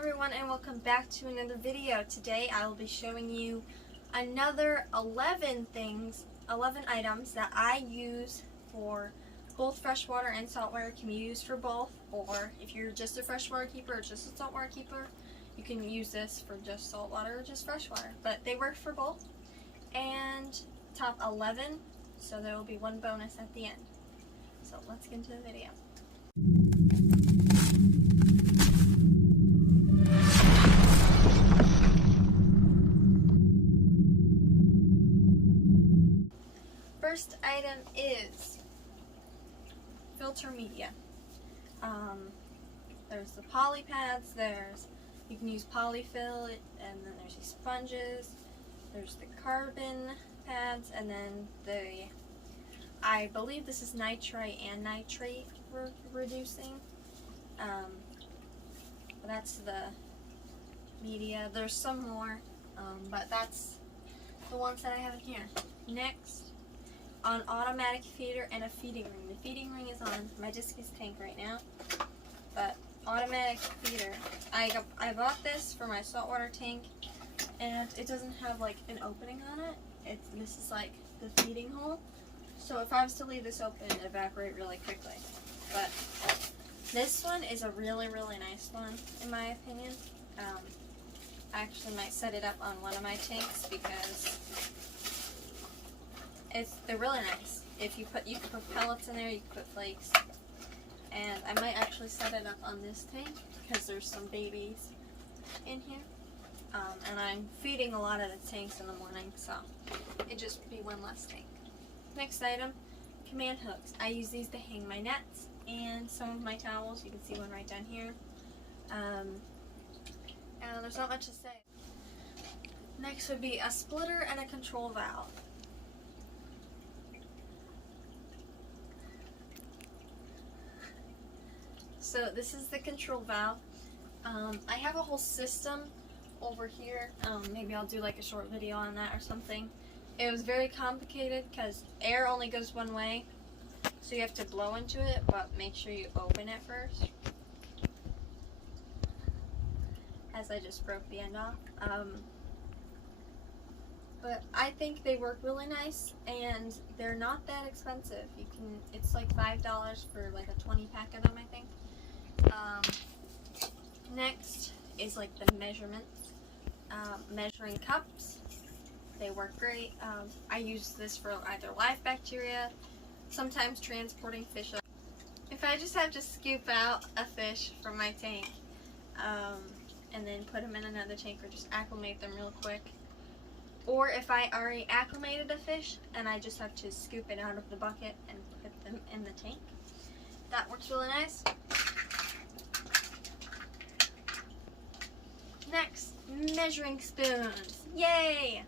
everyone, and welcome back to another video. Today I will be showing you another 11 items that I use for both freshwater and saltwater. Can be used for both, or if you're just a freshwater keeper or just a saltwater keeper, you can use this for just saltwater or just freshwater. But they work for both. And top 11, so there will be one bonus at the end. So let's get into the video. First item is filter media. There's the poly pads, you can use polyfill, and then there's these sponges, there's the carbon pads, and then I believe this is nitrite and nitrate reducing. That's the media. There's some more, but that's the ones that I have in here. Next, on automatic feeder and a feeding ring. The feeding ring is on my Discus tank right now, but automatic feeder. I bought this for my saltwater tank, and it doesn't have like an opening on it. This is like the feeding hole. So if I was to leave this open, it'd evaporate really quickly. But this one is a really, really nice one in my opinion. I actually might set it up on one of my tanks because they're really nice. You can put pellets in there, you can put flakes, and I might actually set it up on this tank because there's some babies in here, and I'm feeding a lot of the tanks in the morning, so it'd just be one less tank. Next item, command hooks. I use these to hang my nets and some of my towels. You can see one right down here. And there's not much to say. Next would be a splitter and a control valve. So this is the control valve. I have a whole system over here. Maybe I'll do like a short video on that or something. It was very complicated because air only goes one way, so you have to blow into it, but make sure you open it first. As I just broke the end off. But I think they work really nice, and they're not that expensive. It's like $5 for like a 20 pack of them, I think. Next is like the measurements. Measuring cups. They work great. I use this for either live bacteria, sometimes transporting fish. If I just have to scoop out a fish from my tank, and then put them in another tank, or just acclimate them real quick, or if I already acclimated a fish and I just have to scoop it out of the bucket and put them in the tank, that works really nice. Next, measuring spoons. Yay!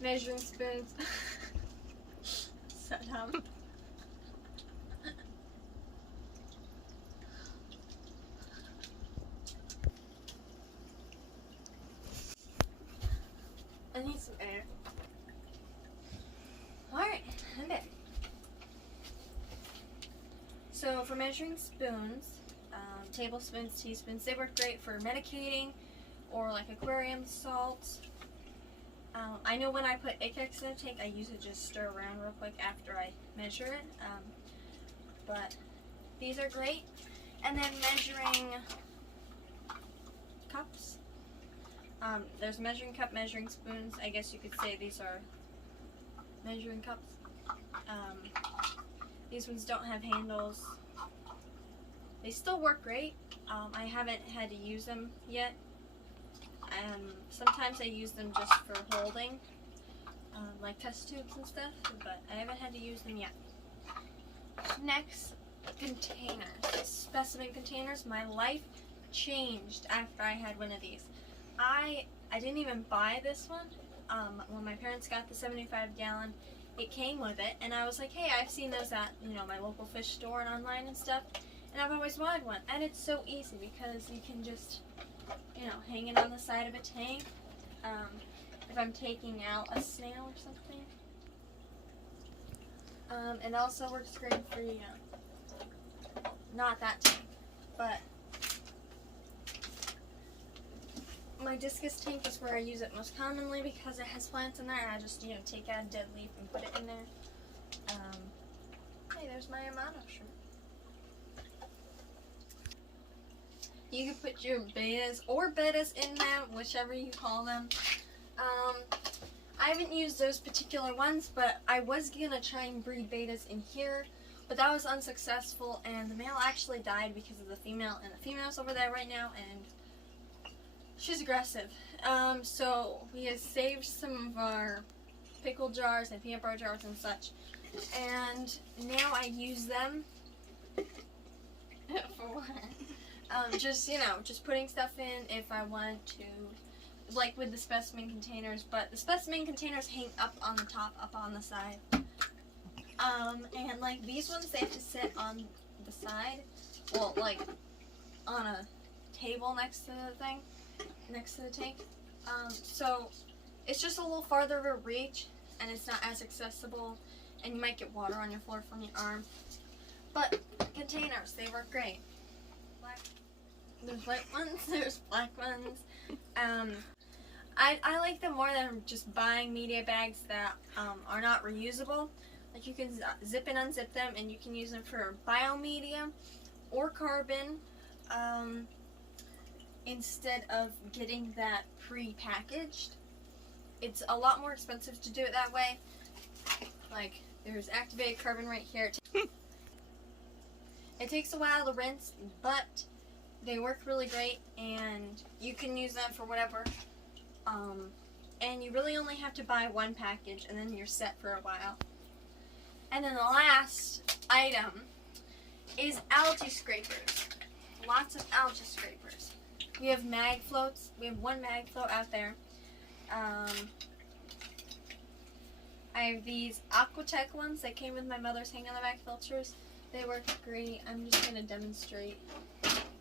Measuring spoons. So dumb. I need some air. Alright, I'm back. So for measuring spoons, tablespoons, teaspoons, they work great for medicating or like aquarium salt. I know when I put Icex in a tank, I usually just stir around real quick after I measure it. But these are great. And then measuring cups. There's measuring cup, measuring spoons. I guess you could say these are measuring cups. These ones don't have handles. They still work great. I haven't had to use them yet. Sometimes I use them just for holding, like test tubes and stuff, but I haven't had to use them yet. Next, containers. Specimen containers. My life changed after I had one of these. I didn't even buy this one. When my parents got the 75-gallon, it came with it, and I was like, hey, I've seen those at my local fish store and online and stuff, and I've always wanted one. And it's so easy because you can just hang it on the side of a tank. If I'm taking out a snail or something. It also works great for not that tank, but my discus tank is where I use it most commonly because it has plants in there, and I just, you know, take out a dead leaf and put it in there. Hey, there's my Amano shirt. You can put your betas or bettas in them, whichever you call them. I haven't used those particular ones, but I was gonna try and breed betas in here, but that was unsuccessful, and the male actually died because of the female, and the female's over there right now, and she's aggressive. So we have saved some of our pickle jars and peanut butter jars and such, and now I use them for what? Just, you know, just putting stuff in if I want to, like with the specimen containers, but the specimen containers hang up on the top, up on the side. And like these ones, they have to sit on the side, well, like on a table next to the thing, next to the tank. So it's just a little farther of a reach, and it's not as accessible, and you might get water on your floor from your arm. But containers, they work great. There's white ones, there's black ones. I like them more than just buying media bags that are not reusable. Like you can zip and unzip them, and you can use them for biomedia or carbon instead of getting that pre-packaged. It's a lot more expensive to do it that way. Like there's activated carbon right here. It takes a while to rinse, but they work really great, and you can use them for whatever. And you really only have to buy one package, and then you're set for a while. And then the last item is algae scrapers. Lots of algae scrapers. We have mag floats. We have one mag float out there. I have these Aquatech ones that came with my mother's hang on the back filters. They work great. I'm just going to demonstrate.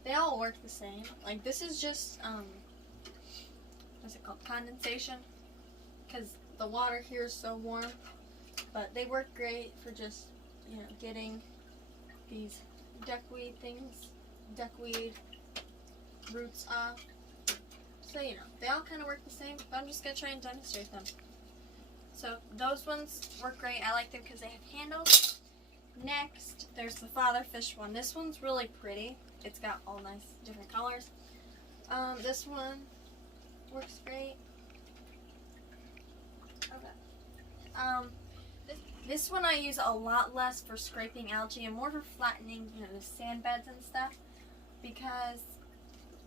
They all work the same. Like this is just, what's it called? Condensation. Because the water here is so warm. But they work great for just, you know, getting these duckweed things, duckweed roots off. So, you know, they all kind of work the same, but I'm just going to try and demonstrate them. So, those ones work great. I like them because they have handles. Next, there's the fatherfish one. This one's really pretty. It's got all nice different colors. This one works great. Okay. This one I use a lot less for scraping algae and more for flattening, you know, the sand beds and stuff. Because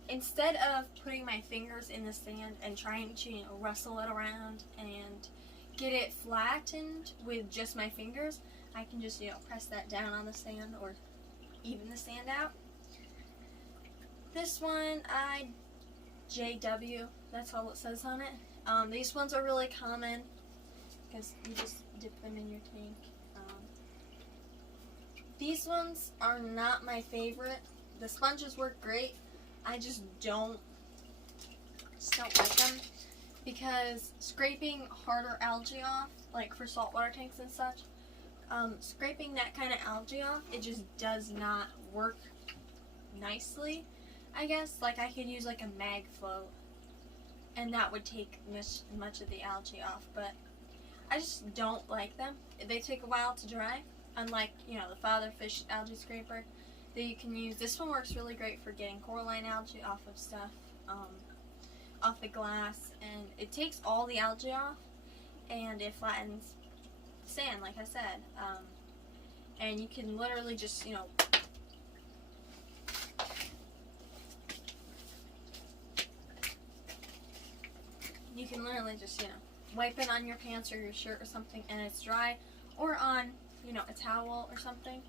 instead of putting my fingers in the sand and trying to, you know, wrestle it around and get it flattened with just my fingers, I can just, you know, press that down on the sand or even the sand out. This one, JW, that's all it says on it. These ones are really common because you just dip them in your tank. These ones are not my favorite. The sponges work great. I just don't like them because scraping harder algae off, like for saltwater tanks and such, scraping that kind of algae off, it just does not work nicely. I guess like I could use like a mag float and that would take much of the algae off, but I just don't like them. They take a while to dry, unlike, you know, the fatherfish algae scraper that you can use. This one works really great for getting coralline algae off of stuff, off the glass, and it takes all the algae off and it flattens sand, like I said, and you can literally just, you know, wipe it on your pants or your shirt or something and it's dry, or on, you know, a towel or something,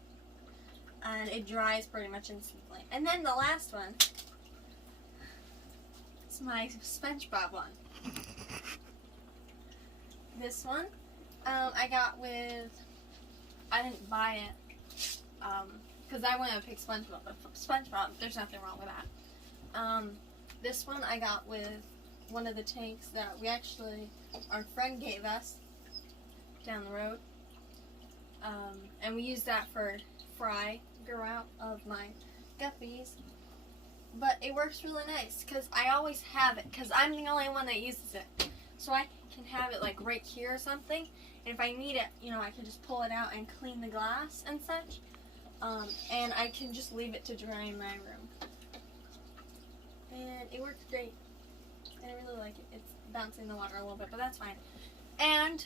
and it dries pretty much instantly. And then the last one is my SpongeBob one. This one I got with, I didn't buy it because I wanted to pick SpongeBob, but SpongeBob, there's nothing wrong with that. This one I got with one of the tanks that our friend gave us down the road. And we used that for fry grow out of my guppies. but it works really nice because I always have it because I'm the only one that uses it. So I can have it like right here or something, and if I need it, you know, I can just pull it out and clean the glass and such. And I can just leave it to dry in my room. And it works great. I really like it. It's bouncing the water a little bit, but that's fine. And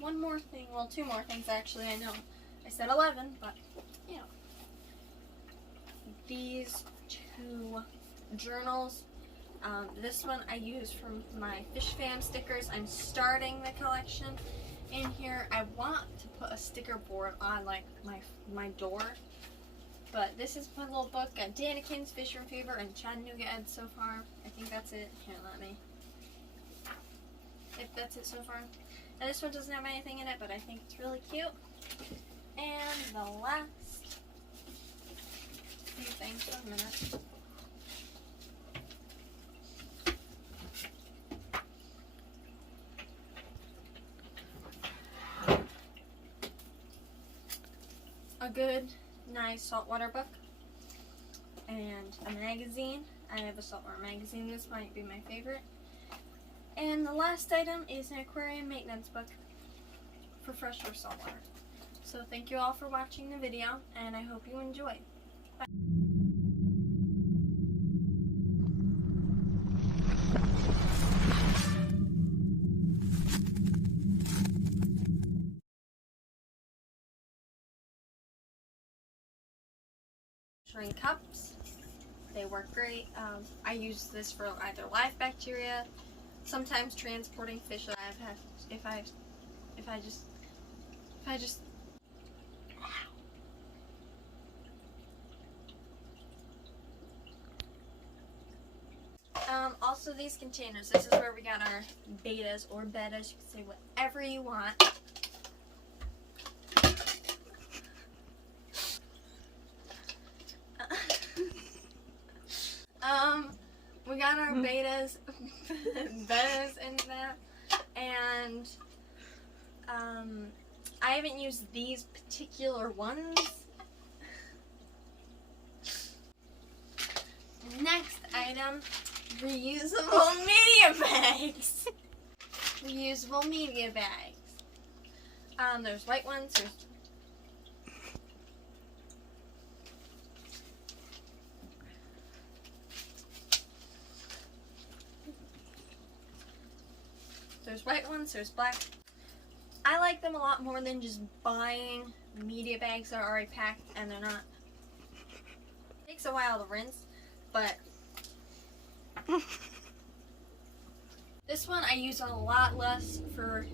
one more thing, well, two more things actually. I know I said 11, but you know, these two journals. This one I use from my Fish Fam stickers. I'm starting the collection in here. I want to put a sticker board on like my door, but this is my little book. Got Danikin's Fish and Fever and Chattanooga Ed so far. I think that's it. Here, let me. If that's it so far. Now this one doesn't have anything in it, but I think it's really cute. And the last few things for a minute. A good, nice saltwater book and a magazine. I have a saltwater magazine. This might be my favorite. And the last item is an aquarium maintenance book for freshwater saltwater. So thank you all for watching the video, and I hope you enjoyed. Bye. Measuring cups. They work great. I use this for either live bacteria, sometimes transporting fish that I've had. If I just also these containers. This is where we got our betas or bettas. You can say whatever you want. We got our betas in that, and I haven't used these particular ones. Next item, reusable media bags. Reusable media bags. There's white ones. There's white ones, there's black. I like them a lot more than just buying media bags that are already packed and they're not. It takes a while to rinse, but this one I use a lot less for